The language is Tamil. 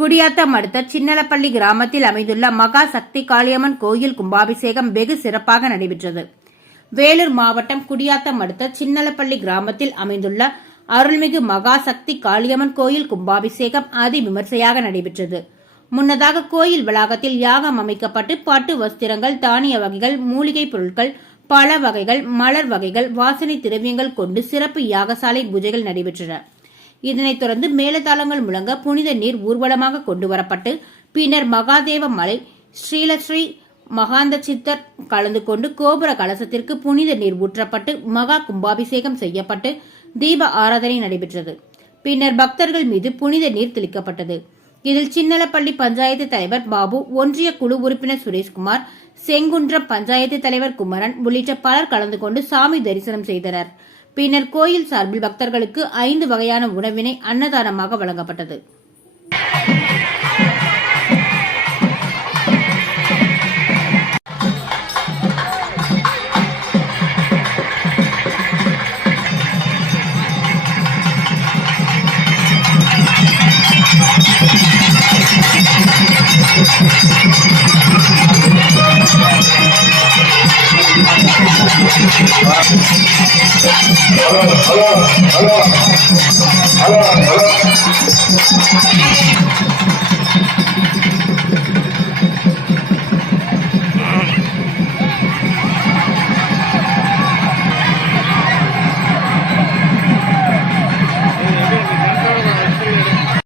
குடியாத்தம் அடுத்த சின்னலப்பள்ளி கிராமத்தில் அமைந்துள்ள மகா சக்தி காளியம்மன் கோயில் கும்பாபிஷேகம் வெகு சிறப்பாக நடைபெற்றது. வேலூர் மாவட்டம் குடியாத்தம் அடுத்த சின்னலப்பள்ளி கிராமத்தில் அமைந்துள்ள அருள்மிகு மகா சக்தி காளியம்மன் கோயில் கும்பாபிஷேகம் அதி விமர்சையாக நடைபெற்றது. முன்னதாக கோயில் வளாகத்தில் யாகம் அமைக்கப்பட்டு பட்டு வஸ்திரங்கள் தானிய வகைகள் மூலிகை பொருட்கள் பழ வகைகள் மலர் வகைகள் வாசனை திரவியங்கள் கொண்டு சிறப்பு யாகசாலை பூஜைகள் நடைபெற்றன. இதனைத் தொடர்ந்து மேலதாளங்கள் முழங்க புனித நீர் ஊர்வலமாக கொண்டு வரப்பட்டு பின்னர் மகாதேவ மலை ஸ்ரீலஸ்ரீ மகாந்த சித்தர் கலந்து கொண்டு கோபுர கலசத்திற்கு புனித நீர் ஊற்றப்பட்டு மகா கும்பாபிஷேகம் செய்யப்பட்டு தீப ஆராதனை நடைபெற்றது. பின்னர் பக்தர்கள் மீது புனித நீர் தெளிக்கப்பட்டது. இதில் சின்னலப்பள்ளி பஞ்சாயத்து தலைவர் பாபு ஒன்றிய குழு உறுப்பினர் சுரேஷ்குமார் செங்குன்றம் பஞ்சாயத்து தலைவர் குமரன் உள்ளிட்ட பலர் கலந்து கொண்டு சாமி தரிசனம் செய்தனர். பின்னர் கோயில் சார்பில் பக்தர்களுக்கு ஐந்து வகையான உணவினை அன்னதானமாக வழங்கப்பட்டது. 하나 하나 하나 하나 하나